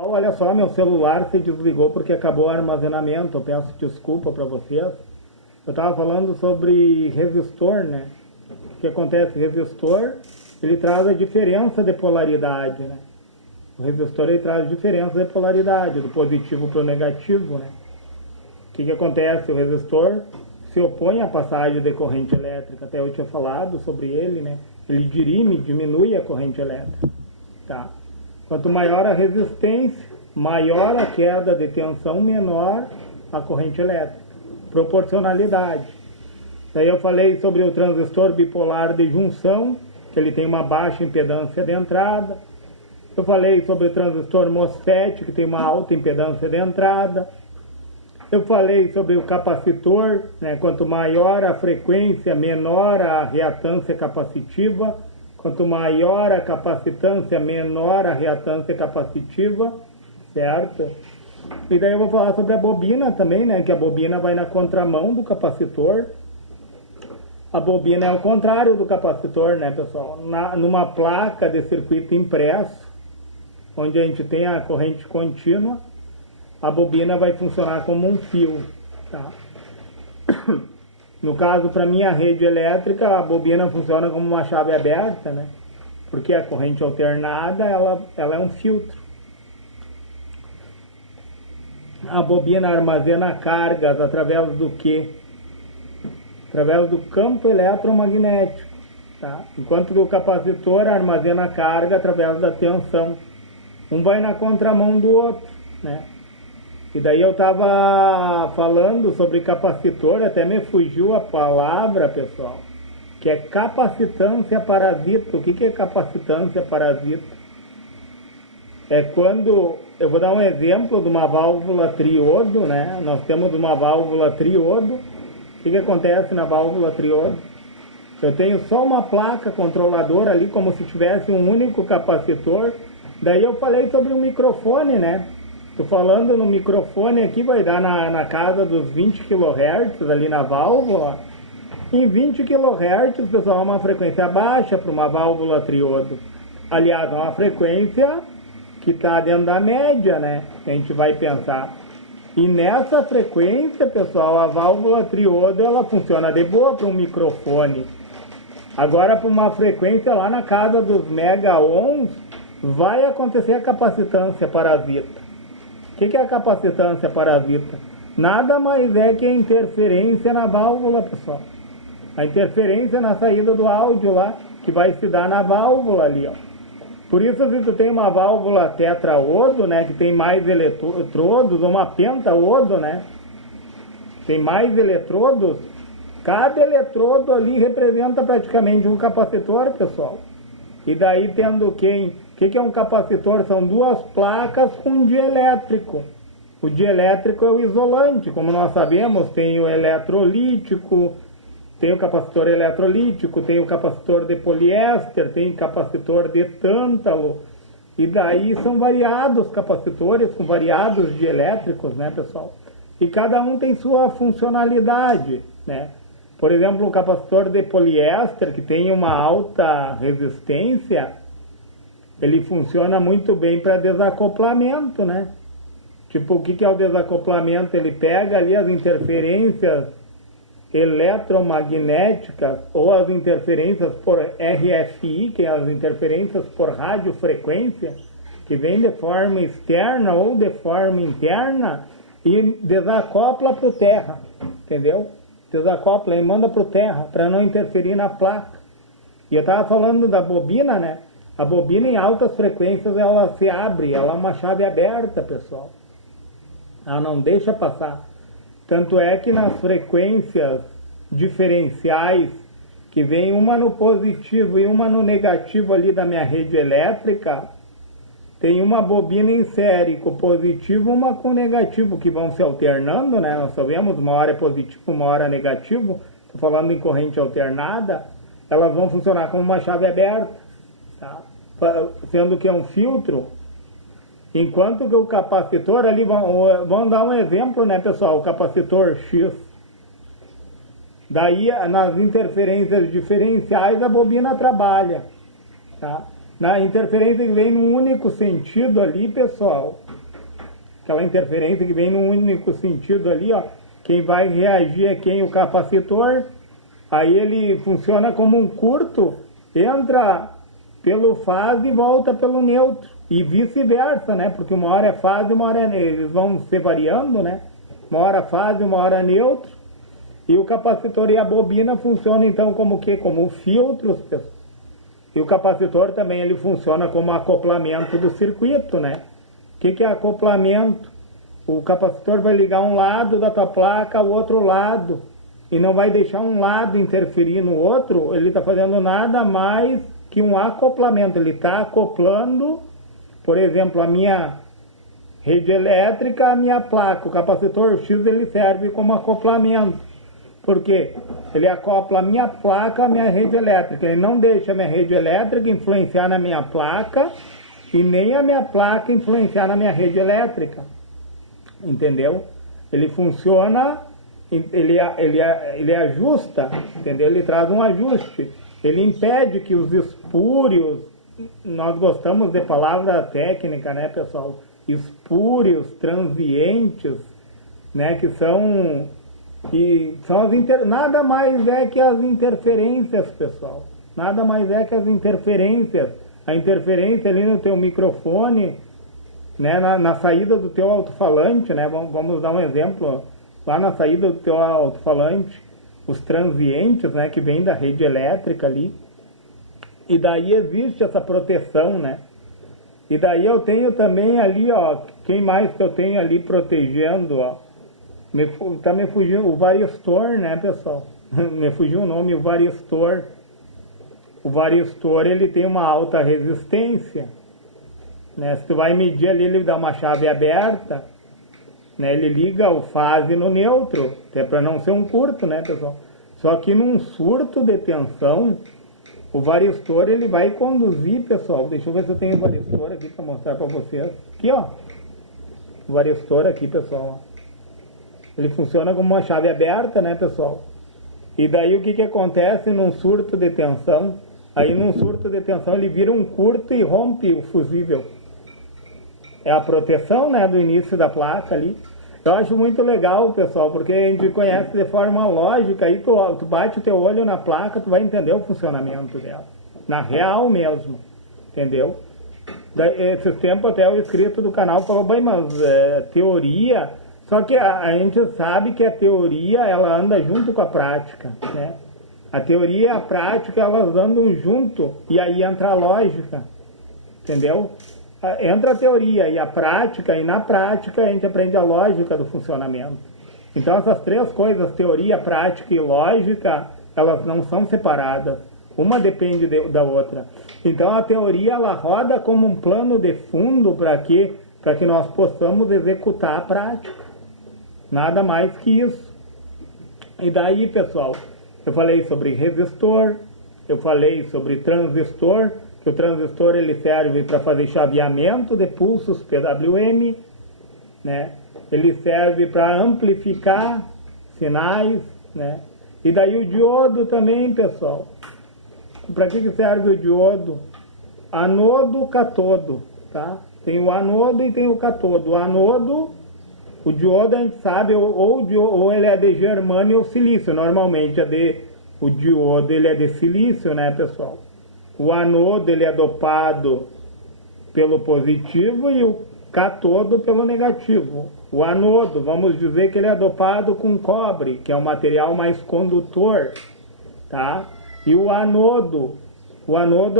Olha só, meu celular se desligou porque acabou o armazenamento. Eu peço desculpa para vocês. Eu estava falando sobre resistor, né? O que acontece? Resistor, ele traz a diferença de polaridade, né? O resistor, ele traz a diferença de polaridade, do positivo para o negativo, né? O que acontece? O resistor se opõe à passagem de corrente elétrica. Até eu tinha falado sobre ele, né? Ele diminui a corrente elétrica, tá? Quanto maior a resistência, maior a queda de tensão, menor a corrente elétrica. Proporcionalidade. Daí eu falei sobre o transistor bipolar de junção, que ele tem uma baixa impedância de entrada. Eu falei sobre o transistor MOSFET, que tem uma alta impedância de entrada. Eu falei sobre o capacitor, né? Quanto maior a frequência, menor a reatância capacitiva. Quanto maior a capacitância, menor a reatância capacitiva, certo? E daí eu vou falar sobre a bobina também, né? Que a bobina vai na contramão do capacitor. A bobina é o contrário do capacitor, né, pessoal? Numa placa de circuito impresso, onde a gente tem a corrente contínua, a bobina vai funcionar como um fio, tá? No caso, para minha rede elétrica, a bobina funciona como uma chave aberta, né? Porque a corrente alternada, ela é um filtro. A bobina armazena cargas através do quê? Através do campo eletromagnético, tá? Enquanto que o capacitor armazena carga através da tensão. Um vai na contramão do outro, né? E daí eu estava falando sobre capacitor, até me fugiu a palavra, pessoal, que é capacitância parasita. O que é capacitância parasita? É quando, eu vou dar um exemplo de uma válvula triodo, né? Nós temos uma válvula triodo. O que acontece na válvula triodo? Eu tenho só uma placa controladora ali, como se tivesse um único capacitor. Daí eu falei sobre o microfone, né? Estou falando no microfone aqui, vai dar na casa dos 20 kHz ali na válvula. Em 20 kHz, pessoal, é uma frequência baixa para uma válvula triodo. Aliás, é uma frequência que está dentro da média, né? Que a gente vai pensar. E nessa frequência, pessoal, a válvula triodo, ela funciona de boa para um microfone. Agora, para uma frequência lá na casa dos mega-ohms, vai acontecer a capacitância parasita. O que é a capacitância parasita? Nada mais é que a interferência na válvula, pessoal. A interferência na saída do áudio lá, que vai se dar na válvula ali, ó. Por isso, se tu tem uma válvula tetraodo, né, que tem mais eletrodos, ou uma pentaodo, né, tem mais eletrodos, cada eletrodo ali representa praticamente um capacitor, pessoal. E daí tendo quem... O que é um capacitor? São duas placas com dielétrico. O dielétrico é o isolante, como nós sabemos, tem o eletrolítico, tem o capacitor eletrolítico, tem o capacitor de poliéster, tem o capacitor de tântalo, e daí são variados capacitores com variados dielétricos, né, pessoal? E cada um tem sua funcionalidade, né? Por exemplo, o capacitor de poliéster, que tem uma alta resistência, ele funciona muito bem para desacoplamento, né? Tipo, o que é o desacoplamento? Ele pega ali as interferências eletromagnéticas ou as interferências por RFI, que é as interferências por radiofrequência, que vem de forma externa ou de forma interna, e desacopla para o terra, entendeu? Desacopla e manda para o terra, para não interferir na placa. E eu estava falando da bobina, né? A bobina em altas frequências, ela se abre, ela é uma chave aberta, pessoal. Ela não deixa passar. Tanto é que nas frequências diferenciais, que vem uma no positivo e uma no negativo ali da minha rede elétrica, tem uma bobina em série com positivo e uma com negativo, que vão se alternando, né? Nós sabemos, uma hora é positivo, uma hora é negativo. Estou falando em corrente alternada. Elas vão funcionar como uma chave aberta. Tá? Sendo que é um filtro, enquanto que o capacitor ali, vamos dar um exemplo, né, pessoal, o capacitor X, daí nas interferências diferenciais a bobina trabalha, tá? Na interferência que vem num único sentido ali, pessoal, aquela interferência que vem num único sentido ali, ó. Quem vai reagir é quem? O capacitor. Aí ele funciona como um curto, entra pelo fase e volta pelo neutro. E vice-versa, né? Porque uma hora é fase e uma hora é... Eles vão se variando, né? Uma hora fase, uma hora neutro. E o capacitor e a bobina funcionam então como o quê? Como filtros, pessoal. E o capacitor também ele funciona como acoplamento do circuito, né? O que é acoplamento? O capacitor vai ligar um lado da tua placa ao outro lado. E não vai deixar um lado interferir no outro. Ele está fazendo nada mais que um acoplamento. Ele está acoplando, por exemplo, a minha rede elétrica à minha placa. O capacitor X ele serve como acoplamento. Porque ele acopla a minha placa à minha rede elétrica. Ele não deixa a minha rede elétrica influenciar na minha placa e nem a minha placa influenciar na minha rede elétrica. Entendeu? Ele funciona, ele ajusta, entendeu? Ele traz um ajuste. Ele impede que os espúrios, nós gostamos de palavra técnica, né, pessoal? Espúrios, transientes, né, que são nada mais é que as interferências, pessoal. Nada mais é que as interferências. A interferência ali no teu microfone, né, na saída do teu alto-falante, né? Vamos dar um exemplo. Lá na saída do teu alto-falante, os transientes, né, que vem da rede elétrica ali. E daí existe essa proteção, né? E daí eu tenho também ali, ó, quem mais que eu tenho ali protegendo, ó? Tá me fugindo o varistor, né, pessoal? Me fugiu o nome, o varistor. O varistor, ele tem uma alta resistência, né? Se tu vai medir ali, ele dá uma chave aberta, né? Ele liga o fase no neutro, até para não ser um curto, né, pessoal? Só que num surto de tensão, o varistor, ele vai conduzir, pessoal. Deixa eu ver se eu tenho o varistor aqui para mostrar para vocês. Aqui, ó. O varistor aqui, pessoal, ó. Ele funciona como uma chave aberta, né, pessoal? E daí o que acontece num surto de tensão? Aí num surto de tensão ele vira um curto e rompe o fusível. É a proteção, né, do início da placa ali. Eu acho muito legal, pessoal, porque a gente conhece de forma lógica. Aí tu bate o teu olho na placa, tu vai entender o funcionamento dela. Na real mesmo, entendeu? Esses tempos até o inscrito do canal falou, bem, mas teoria... Só que a gente sabe que a teoria, ela anda junto com a prática, né? A teoria e a prática, elas andam junto, e aí entra a lógica, entendeu? Entra a teoria e a prática, e na prática a gente aprende a lógica do funcionamento. Então essas três coisas, teoria, prática e lógica, elas não são separadas. Uma depende da outra. Então a teoria, ela roda como um plano de fundo para que nós possamos executar a prática. Nada mais que isso. E daí, pessoal, eu falei sobre resistor, eu falei sobre transistor, que o transistor ele serve para fazer chaveamento de pulsos PWM, né? Ele serve para amplificar sinais, né? E daí o diodo também, pessoal. Para que serve o diodo? Anodo, catodo, tá? Tem o anodo e tem o catodo. O anodo, o diodo a gente sabe, ou ele é de germânio ou silício. Normalmente o diodo ele é de silício, né, pessoal? O anodo ele é dopado pelo positivo e o catodo pelo negativo. O anodo, vamos dizer que ele é dopado com cobre, que é um material mais condutor, tá? E o anodo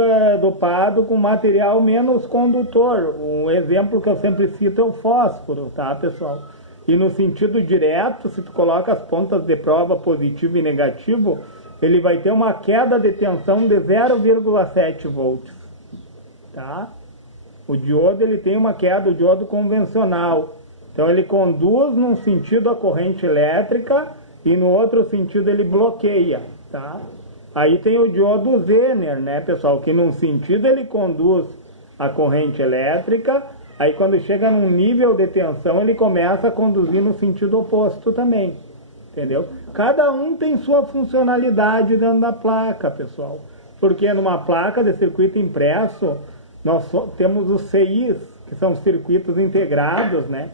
é dopado com material menos condutor. Um exemplo que eu sempre cito é o fósforo, tá, pessoal? E no sentido direto, se tu coloca as pontas de prova positivo e negativo, ele vai ter uma queda de tensão de 0,7 volts, tá? O diodo ele tem uma queda, o diodo convencional. Então ele conduz num sentido a corrente elétrica e no outro sentido ele bloqueia, tá? Aí tem o diodo Zener, né, pessoal, que num sentido ele conduz a corrente elétrica, aí quando chega num nível de tensão ele começa a conduzir no sentido oposto também, entendeu? Cada um tem sua funcionalidade dentro da placa, pessoal, porque numa placa de circuito impresso nós temos os CIs, que são circuitos integrados, né?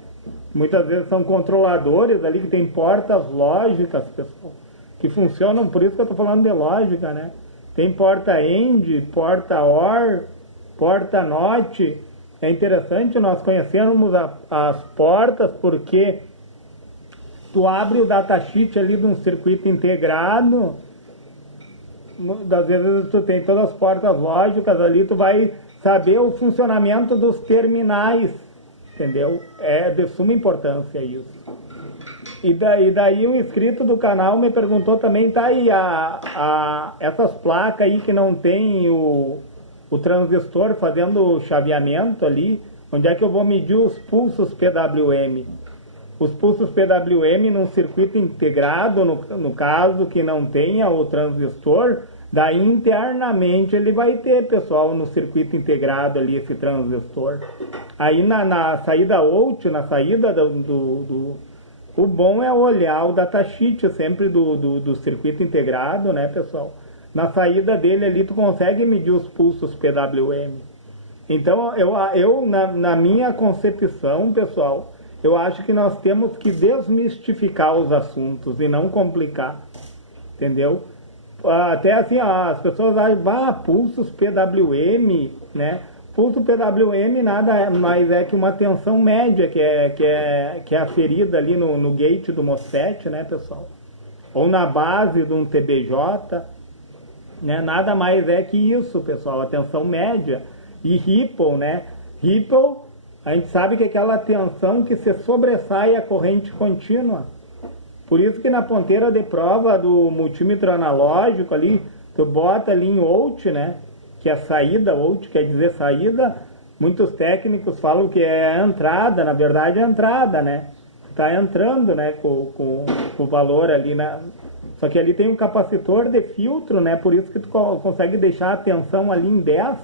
Muitas vezes são controladores ali que tem portas lógicas, pessoal, que funcionam, por isso que eu estou falando de lógica, né? Tem porta AND, porta OR, porta NOT. É interessante nós conhecermos as portas, porque tu abre o datasheet ali de um circuito integrado, às vezes tu tem todas as portas lógicas ali, tu vai saber o funcionamento dos terminais, entendeu? É de suma importância isso. E daí um inscrito do canal me perguntou também, tá aí, essas placas aí que não tem o transistor fazendo o chaveamento ali, onde é que eu vou medir os pulsos PWM? Os pulsos PWM num circuito integrado, no caso que não tenha o transistor, daí internamente ele vai ter, pessoal, no circuito integrado ali esse transistor. Aí na saída out, na saída o bom é olhar o datasheet sempre do circuito integrado, né, pessoal? Na saída dele ali tu consegue medir os pulsos PWM. Então na minha concepção, pessoal, eu acho que nós temos que desmistificar os assuntos e não complicar, entendeu? Até assim, as pessoas acham, pulsos PWM, né? Pulso PWM nada mais é que uma tensão média que é aferida ali no gate do MOSFET, né, pessoal? Ou na base de um TBJ, né? Nada mais é que isso, pessoal, a tensão média. E Ripple, né? Ripple, a gente sabe que é aquela tensão que se sobressai a corrente contínua. Por isso que na ponteira de prova do multímetro analógico ali, tu bota ali em out, né? Que é saída, out quer dizer saída. Muitos técnicos falam que é a entrada, na verdade é a entrada, né? Está entrando, né? Com o valor ali na... Só que ali tem um capacitor de filtro, né? Por isso que tu consegue deixar a tensão ali em 10,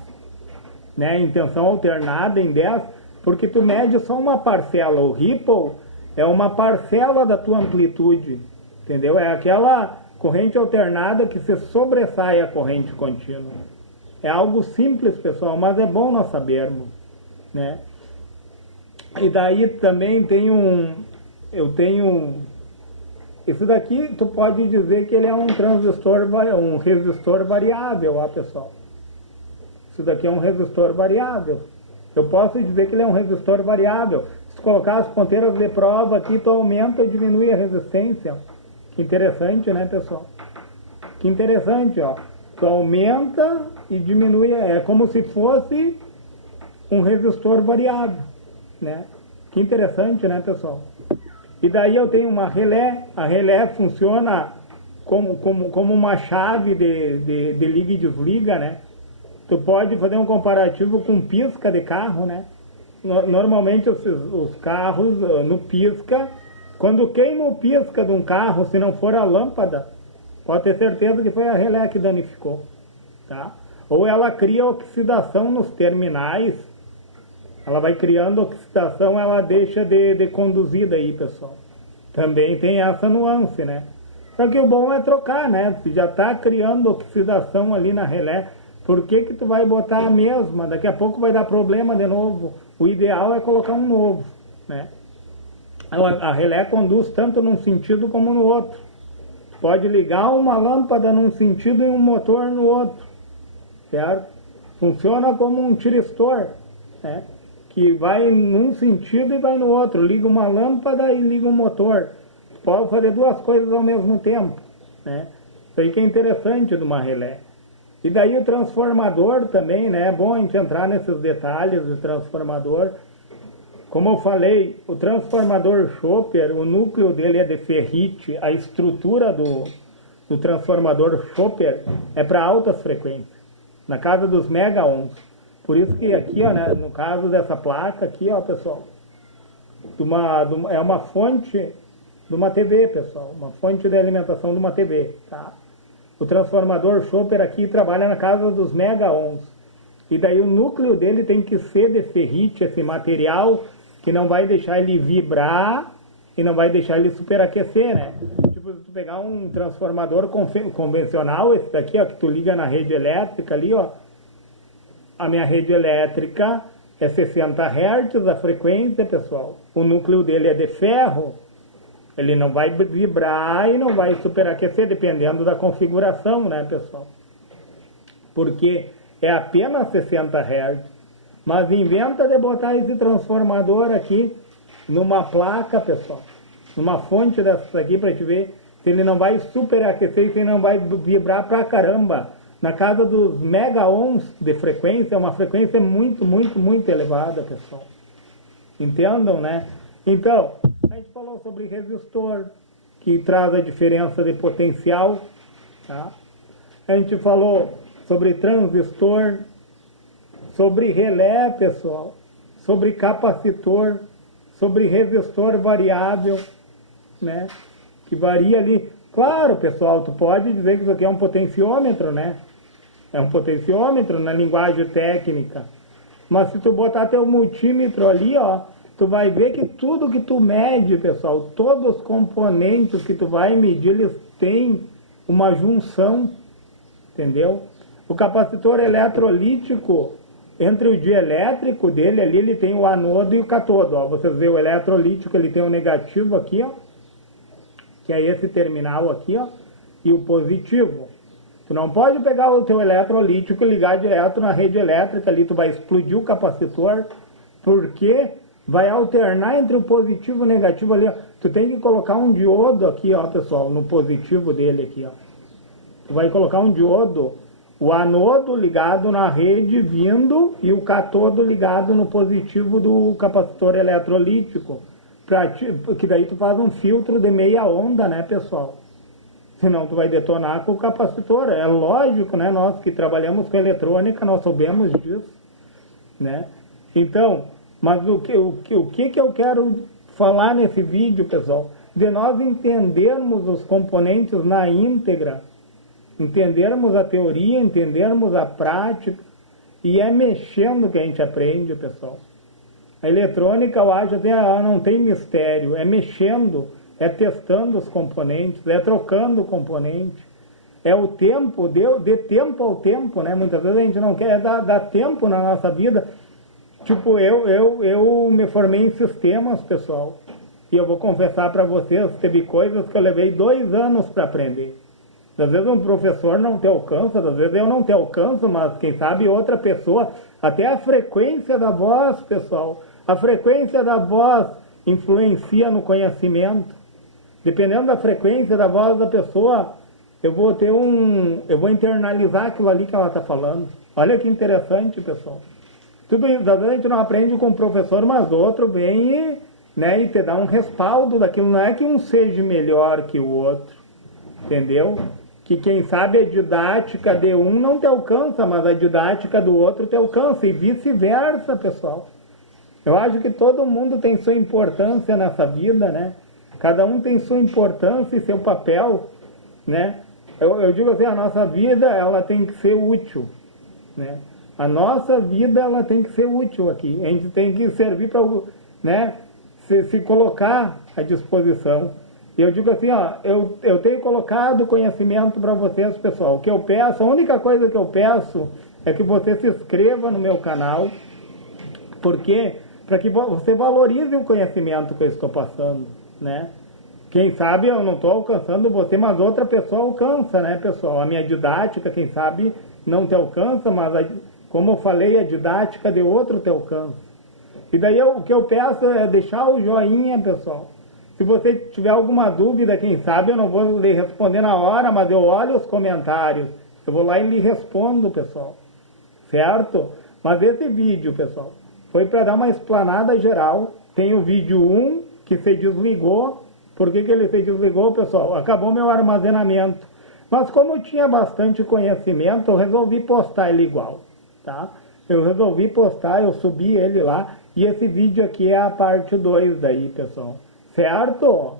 né? Em tensão alternada em 10, porque tu mede só uma parcela. O Ripple é uma parcela da tua amplitude, entendeu? É aquela corrente alternada que se sobressai a corrente contínua. É algo simples, pessoal, mas é bom nós sabermos, né? E daí também eu tenho isso daqui, tu pode dizer que ele é um resistor variável, pessoal. Isso daqui é um resistor variável. Eu posso dizer que ele é um resistor variável. Se colocar as ponteiras de prova aqui, tu aumenta e diminui a resistência. Que interessante, né, pessoal? Que interessante, ó. Tu aumenta e diminui, é como se fosse um resistor variável, né? Que interessante, né, pessoal? E daí eu tenho uma relé. A relé funciona como uma chave de liga e desliga, né? Tu pode fazer um comparativo com pisca de carro, né? Normalmente os carros no pisca, quando queima o pisca de um carro, se não for a lâmpada, pode ter certeza que foi a relé que danificou, tá? Ou ela cria oxidação nos terminais, ela vai criando oxidação, ela deixa de conduzir daí, pessoal. Também tem essa nuance, né? Só que o bom é trocar, né? Se já está criando oxidação ali na relé, por que tu vai botar a mesma? Daqui a pouco vai dar problema de novo. O ideal é colocar um novo, né? A relé conduz tanto num sentido como no outro. Pode ligar uma lâmpada num sentido e um motor no outro, certo? Funciona como um tiristor, né? Que vai num sentido e vai no outro. Liga uma lâmpada e liga um motor. Pode fazer duas coisas ao mesmo tempo, né? Isso aí que é interessante de uma relé. E daí o transformador também, né? É bom a gente entrar nesses detalhes do transformador. Como eu falei, o transformador Chopper, o núcleo dele é de ferrite, a estrutura do transformador Chopper é para altas frequências, na casa dos mega-ohms. Por isso que aqui, ó, né, no caso dessa placa aqui, ó, pessoal, é uma fonte de uma TV, pessoal, uma fonte de alimentação de uma TV, tá? O transformador Chopper aqui trabalha na casa dos mega-ohms. E daí o núcleo dele tem que ser de ferrite, esse material que não vai deixar ele vibrar e não vai deixar ele superaquecer, né? Tipo, se tu pegar um transformador convencional, esse daqui, ó, que tu liga na rede elétrica ali, ó. A minha rede elétrica, é 60 Hz a frequência, pessoal. O núcleo dele é de ferro. Ele não vai vibrar e não vai superaquecer, dependendo da configuração, né, pessoal? Porque é apenas 60 Hz. Mas inventa de botar esse transformador aqui numa placa, pessoal. Numa fonte dessas aqui para te ver se ele não vai superaquecer e se ele não vai vibrar pra caramba. Na casa dos mega-ohms de frequência, é uma frequência muito, muito, muito elevada, pessoal. Entendam, né? Então, a gente falou sobre resistor, que traz a diferença de potencial, tá? A gente falou sobre transistor, sobre relé, pessoal, sobre capacitor, sobre resistor variável, né? Que varia ali. Claro, pessoal, tu pode dizer que isso aqui é um potenciômetro, né? É um potenciômetro na linguagem técnica. Mas se tu botar teu multímetro ali, ó, tu vai ver que tudo que tu mede, pessoal, todos os componentes que tu vai medir, eles têm uma junção, entendeu? O capacitor eletrolítico, entre o dielétrico dele ali, ele tem o anodo e o catodo, ó. Vocês veem o eletrolítico, ele tem o negativo aqui, ó, que é esse terminal aqui, ó, e o positivo. Tu não pode pegar o teu eletrolítico e ligar direto na rede elétrica ali, tu vai explodir o capacitor, porque vai alternar entre o positivo e o negativo ali, ó. Tu tem que colocar um diodo aqui, ó, pessoal, no positivo dele aqui, ó. Tu vai colocar um diodo, o anodo ligado na rede vindo e o catodo ligado no positivo do capacitor eletrolítico, que daí tu faz um filtro de meia onda, né, pessoal? Senão tu vai detonar com o capacitor. É lógico, né? Nós que trabalhamos com eletrônica, nós sabemos disso, né? Então, mas o que eu quero falar nesse vídeo, pessoal? De nós entendermos os componentes na íntegra, entendermos a teoria, entendermos a prática, e é mexendo que a gente aprende, pessoal. A eletrônica, eu acho, ela não tem mistério, é mexendo, é testando os componentes, é trocando o componente, é o tempo, de tempo ao tempo, né? Muitas vezes a gente não quer dar tempo na nossa vida. Tipo, eu me formei em sistemas, pessoal, e eu vou confessar para vocês, teve coisas que eu levei 2 anos para aprender. Às vezes um professor não te alcança, às vezes eu não te alcanço, mas quem sabe outra pessoa, até a frequência da voz, pessoal, a frequência da voz influencia no conhecimento. Dependendo da frequência da voz da pessoa, eu vou internalizar aquilo ali que ela está falando. Olha que interessante, pessoal. Tudo isso, às vezes a gente não aprende com o professor, mas outro vem e, né, e te dá um respaldo daquilo. Não é que um seja melhor que o outro, entendeu? Que quem sabe a didática de um não te alcança, mas a didática do outro te alcança, e vice-versa, pessoal. Eu acho que todo mundo tem sua importância nessa vida, né? Cada um tem sua importância e seu papel, né? Eu digo assim, a nossa vida, ela tem que ser útil, né? A nossa vida, ela tem que ser útil aqui. A gente tem que servir para, né, se colocar à disposição. E eu digo assim, ó, eu tenho colocado conhecimento para vocês, pessoal. O que eu peço, a única coisa que eu peço é que você se inscreva no meu canal, porque para que você valorize o conhecimento que eu estou passando, né? Quem sabe eu não estou alcançando você, mas outra pessoa alcança, né, pessoal? A minha didática, quem sabe, não te alcança, mas, como eu falei, a didática de outro te alcança. E daí o que eu peço é deixar o joinha, pessoal. Se você tiver alguma dúvida, quem sabe, eu não vou lhe responder na hora, mas eu olho os comentários. Eu vou lá e lhe respondo, pessoal. Certo? Mas esse vídeo, pessoal, foi para dar uma explanada geral. Tem o vídeo 1 que se desligou. Por que ele se desligou, pessoal? Acabou meu armazenamento. Mas como eu tinha bastante conhecimento, eu resolvi postar ele igual, tá? Eu resolvi postar, eu subi ele lá. E esse vídeo aqui é a parte 2 daí, pessoal. Certo?